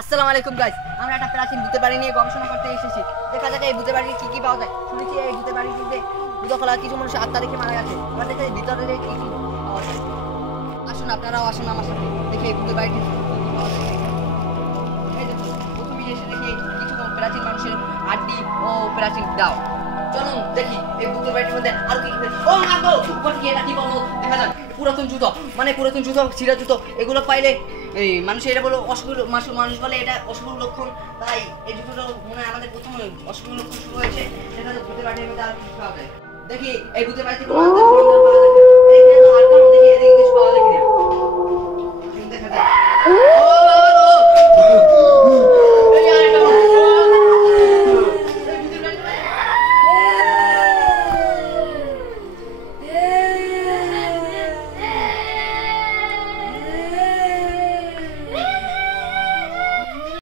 আসসালামু আলাইকুম গাইস, আমরা একটা প্রাচীন ভূতের বাড়ি নিয়ে গবেষণা করতে এসেছি। দেখা যাক এই ভূতের বাড়িতে কি কি পাওয়া যায়। শুনেছি এই ভূতের বাড়িতে ভূত খোলা কিছু মানুষ আত্মা দেখে মারা গেছে। এবার দেখে ভিতরে কি কি পাওয়া যায়। আসুন, আপনারাও আসুন আমার সাথে, দেখি এই ভূতের বাড়িতে কি কি পাওয়া যায়। এই দেখুন, প্রথমেই এসে দেখি কিছু প্রাচীন মানুষের হাড্ডি ও প্রাচীন দাও। চলুন দেখি এই ভূতের বাড়ির মধ্যে আর কি কি। ও মা গো, উপর কি এটা কি বলবো, দেখা যাক। পুরাতন জুতো, মানে পুরাতন জুতো, ছিঁড়া জুতো, এগুলো পাইলে এই মানুষ এটা বলো অশুভ, মানুষ বলে এটা অশুভ লক্ষণ। তাই এই জুতোটা মনে হয় আমাদের প্রথম অশুভ লক্ষণ শুরু হয়েছে। সেটা তো ভূতের বাড়ির মধ্যে আর কিছু পাওয়া যায়। দেখি এই ভূতের বাড়িতে কোনো আত্মার সন্ধান পাওয়া যায় কিনা। এই যে আটকানো, দেখি এদিকে কিছু পাওয়া যায় কিনা।